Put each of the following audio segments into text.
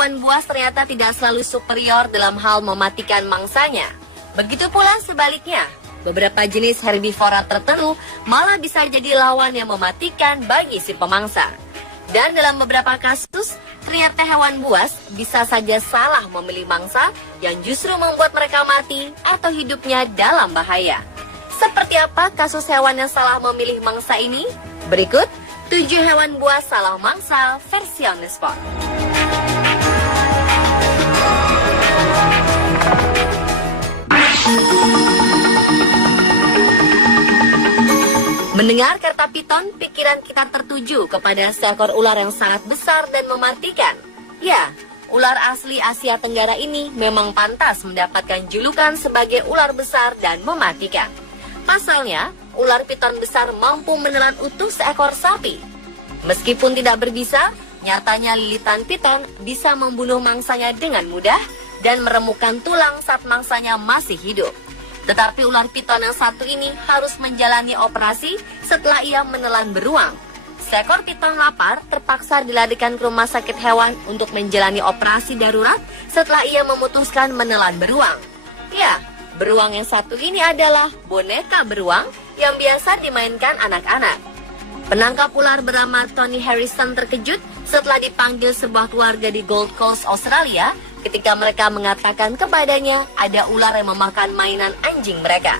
hewan buas ternyata tidak selalu superior dalam hal mematikan mangsanya. Begitu pula sebaliknya, beberapa jenis herbivora tertentu malah bisa jadi lawan yang mematikan bagi si pemangsa. Dan dalam beberapa kasus, ternyata hewan buas bisa saja salah memilih mangsa yang justru membuat mereka mati atau hidupnya dalam bahaya. Seperti apa kasus hewan yang salah memilih mangsa ini? Berikut 7 hewan buas salah mangsa versi On The Spot. Mendengar kata piton, pikiran kita tertuju kepada seekor ular yang sangat besar dan mematikan. Ya, ular asli Asia Tenggara ini memang pantas mendapatkan julukan sebagai ular besar dan mematikan. Pasalnya, ular piton besar mampu menelan utuh seekor sapi. Meskipun tidak berbisa, nyatanya lilitan piton bisa membunuh mangsanya dengan mudah dan meremukkan tulang saat mangsanya masih hidup. Tetapi ular piton yang satu ini harus menjalani operasi setelah ia menelan beruang. Seekor piton lapar terpaksa dilarikan ke rumah sakit hewan untuk menjalani operasi darurat setelah ia memutuskan menelan beruang. Ya, beruang yang satu ini adalah boneka beruang yang biasa dimainkan anak-anak. Penangkap ular bernama Tony Harrison terkejut setelah dipanggil sebuah keluarga di Gold Coast, Australia, ketika mereka mengatakan kepadanya ada ular yang memakan mainan anjing mereka.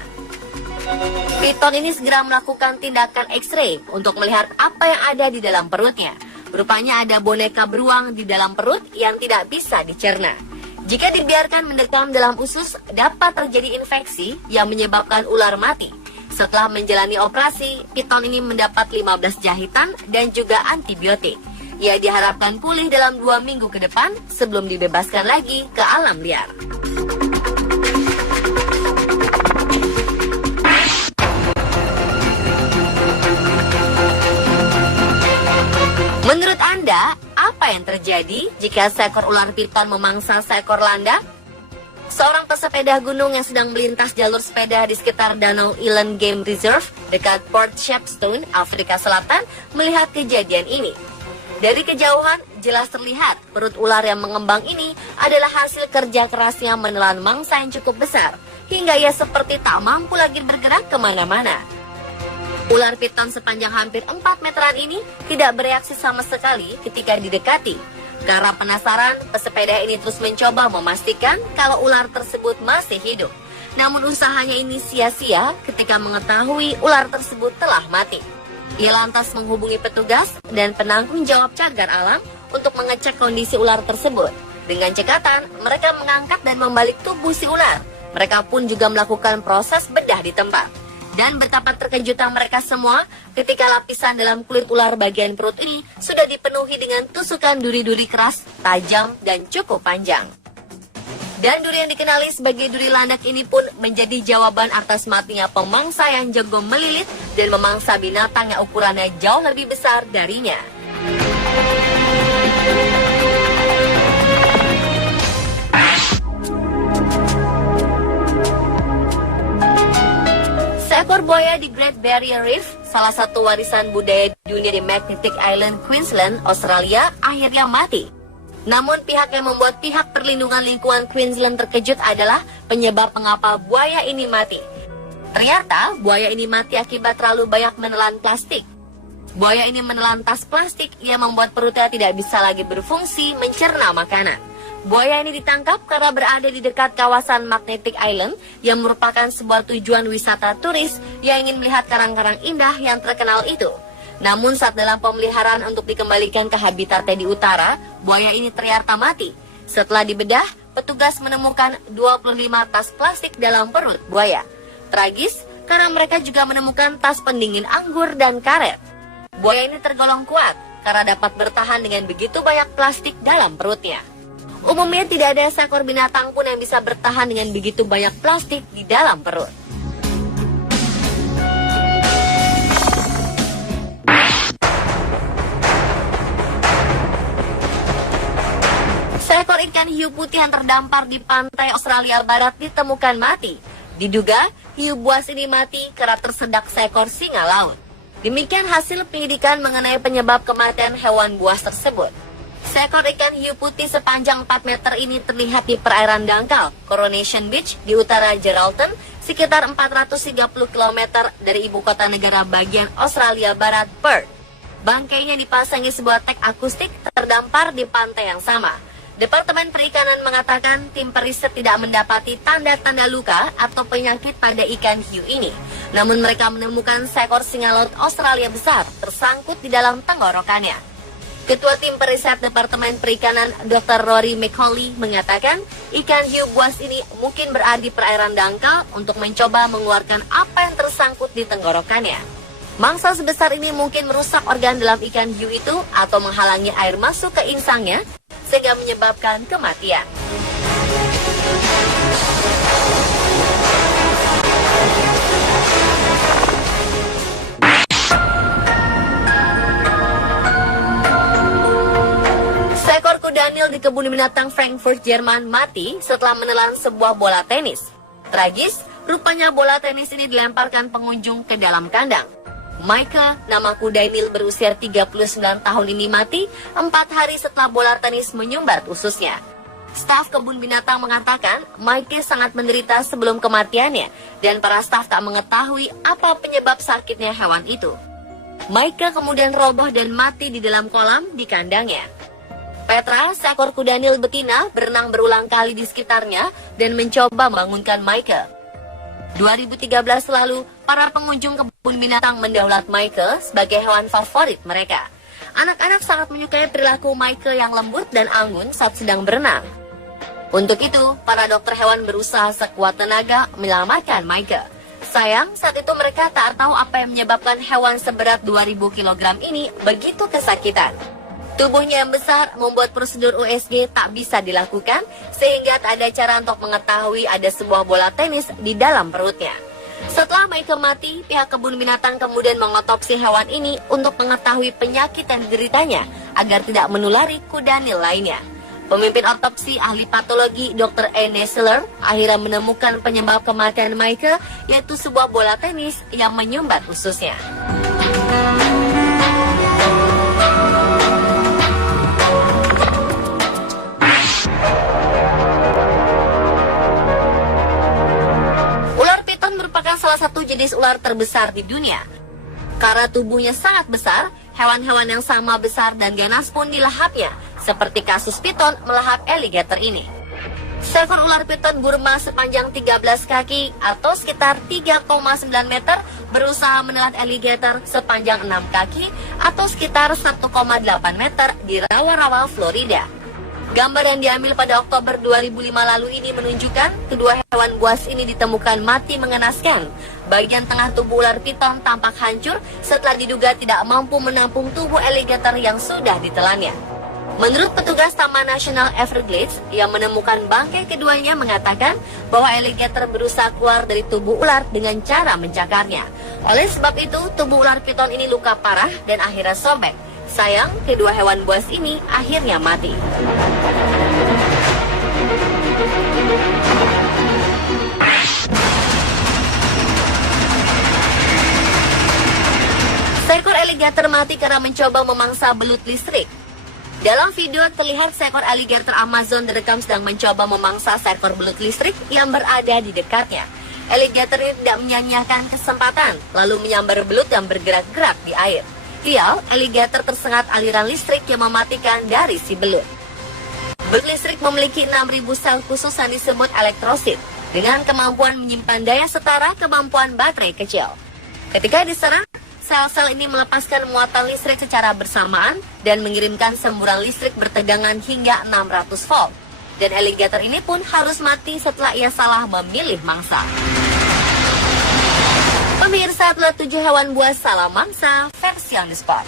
Piton ini segera melakukan tindakan X-ray untuk melihat apa yang ada di dalam perutnya. Rupanya ada boneka beruang di dalam perut yang tidak bisa dicerna. Jika dibiarkan mendekam dalam usus, dapat terjadi infeksi yang menyebabkan ular mati. Setelah menjalani operasi, piton ini mendapat 15 jahitan dan juga antibiotik. Ia diharapkan pulih dalam 2 minggu ke depan sebelum dibebaskan lagi ke alam liar. Menurut Anda, apa yang terjadi jika seekor ular piton memangsa seekor landak? Seorang pesepeda gunung yang sedang melintas jalur sepeda di sekitar Danau Eland Game Reserve dekat Port Shepstone, Afrika Selatan, melihat kejadian ini. Dari kejauhan, jelas terlihat perut ular yang mengembang ini adalah hasil kerja kerasnya menelan mangsa yang cukup besar, hingga ia seperti tak mampu lagi bergerak kemana-mana. Ular piton sepanjang hampir 4 meteran ini tidak bereaksi sama sekali ketika didekati. Karena penasaran, pesepeda ini terus mencoba memastikan kalau ular tersebut masih hidup. Namun usahanya ini sia-sia ketika mengetahui ular tersebut telah mati. Ia lantas menghubungi petugas dan penanggung jawab cagar alam untuk mengecek kondisi ular tersebut. Dengan cekatan, mereka mengangkat dan membalik tubuh si ular. Mereka pun juga melakukan proses bedah di tempat. Dan betapa terkejutan mereka semua ketika lapisan dalam kulit ular bagian perut ini sudah dipenuhi dengan tusukan duri-duri keras, tajam, dan cukup panjang. Dan duri yang dikenali sebagai duri landak ini pun menjadi jawaban atas matinya pemangsa yang jago melilit dan memangsa binatang yang ukurannya jauh lebih besar darinya. Seekor buaya di Great Barrier Reef, salah satu warisan budaya dunia di Magnetic Island, Queensland, Australia, akhirnya mati. Namun pihak yang membuat pihak perlindungan lingkungan Queensland terkejut adalah penyebab mengapa buaya ini mati. Ternyata buaya ini mati akibat terlalu banyak menelan plastik. Buaya ini menelan tas plastik yang membuat perutnya tidak bisa lagi berfungsi mencerna makanan. Buaya ini ditangkap karena berada di dekat kawasan Magnetic Island yang merupakan sebuah tujuan wisata turis yang ingin melihat karang-karang indah yang terkenal itu. Namun saat dalam pemeliharaan untuk dikembalikan ke habitatnya di utara, buaya ini ternyata mati. Setelah dibedah, petugas menemukan 25 tas plastik dalam perut buaya. Tragis karena mereka juga menemukan tas pendingin anggur dan karet. Buaya ini tergolong kuat karena dapat bertahan dengan begitu banyak plastik dalam perutnya. Umumnya tidak ada seekor binatang pun yang bisa bertahan dengan begitu banyak plastik di dalam perut. Seekor ikan hiu putih yang terdampar di pantai Australia Barat ditemukan mati. Diduga hiu buas ini mati karena tersedak seekor singa laut. Demikian hasil penyidikan mengenai penyebab kematian hewan buas tersebut. Seekor ikan hiu putih sepanjang 4 meter ini terlihat di perairan dangkal Coronation Beach di utara Geraldton, sekitar 430 km dari ibu kota negara bagian Australia Barat, Perth. Bangkainya dipasangi sebuah tag akustik terdampar di pantai yang sama. Departemen Perikanan mengatakan tim periset tidak mendapati tanda-tanda luka atau penyakit pada ikan hiu ini. Namun mereka menemukan seekor singa laut Australia besar tersangkut di dalam tenggorokannya. Ketua tim periset Departemen Perikanan Dr. Rory McCauley mengatakan ikan hiu buas ini mungkin berada di perairan dangkal untuk mencoba mengeluarkan apa yang tersangkut di tenggorokannya. Mangsa sebesar ini mungkin merusak organ dalam ikan hiu itu atau menghalangi air masuk ke insangnya sehingga menyebabkan kematian. Seekor kuda Nil di kebun binatang Frankfurt, Jerman mati setelah menelan sebuah bola tenis. Tragis, rupanya bola tenis ini dilemparkan pengunjung ke dalam kandang. Michael, nama kuda Nil berusia 39 tahun ini mati 4 hari setelah bola tenis menyumbat ususnya. Staf kebun binatang mengatakan Michael sangat menderita sebelum kematiannya dan para staf tak mengetahui apa penyebab sakitnya hewan itu. Michael kemudian roboh dan mati di dalam kolam di kandangnya. Petra, seekor kuda Nil betina, berenang berulang kali di sekitarnya dan mencoba membangunkan Michael. 2013 lalu, para pengunjung kebun binatang mendaulat Michael sebagai hewan favorit mereka. Anak-anak sangat menyukai perilaku Michael yang lembut dan anggun saat sedang berenang. Untuk itu, para dokter hewan berusaha sekuat tenaga menyelamatkan Michael. Sayang, saat itu mereka tak tahu apa yang menyebabkan hewan seberat 2000 kg ini begitu kesakitan. Tubuhnya yang besar membuat prosedur USG tak bisa dilakukan sehingga tak ada cara untuk mengetahui ada sebuah bola tenis di dalam perutnya. Setelah Michael mati, pihak kebun binatang kemudian mengotopsi hewan ini untuk mengetahui penyakit yang dideritanya agar tidak menulari kuda Nil lainnya. Pemimpin otopsi ahli patologi Dr. Anne Seller akhirnya menemukan penyebab kematian Michael yaitu sebuah bola tenis yang menyumbat ususnya. Salah satu jenis ular terbesar di dunia. Karena tubuhnya sangat besar, hewan-hewan yang sama besar dan ganas pun dilahapnya, seperti kasus piton melahap alligator ini. Seekor ular piton Burma sepanjang 13 kaki atau sekitar 3,9 meter berusaha menelan alligator sepanjang 6 kaki atau sekitar 1,8 meter di rawa-rawa Florida. Gambar yang diambil pada Oktober 2005 lalu ini menunjukkan kedua hewan buas ini ditemukan mati mengenaskan. Bagian tengah tubuh ular piton tampak hancur setelah diduga tidak mampu menampung tubuh alligator yang sudah ditelannya. Menurut petugas Taman Nasional Everglades yang menemukan bangkai keduanya mengatakan bahwa alligator berusaha keluar dari tubuh ular dengan cara mencakarnya. Oleh sebab itu, tubuh ular piton ini luka parah dan akhirnya sobek. Sayang, kedua hewan buas ini akhirnya mati. Seekor alligator mati karena mencoba memangsa belut listrik. Dalam video terlihat seekor alligator Amazon direkam sedang mencoba memangsa seekor belut listrik yang berada di dekatnya. Alligator ini tidak menyia-nyiakan kesempatan, lalu menyambar belut yang bergerak-gerak di air. Sial, alligator tersengat aliran listrik yang mematikan dari si belut. Belut listrik memiliki 6.000 sel khusus yang disebut elektrosit, dengan kemampuan menyimpan daya setara kemampuan baterai kecil. Ketika diserang, sel-sel ini melepaskan muatan listrik secara bersamaan dan mengirimkan semburan listrik bertegangan hingga 600 volt. Dan alligator ini pun harus mati setelah ia salah memilih mangsa. Pemirsa, itulah 7 hewan buas salah mangsa versi on the spot.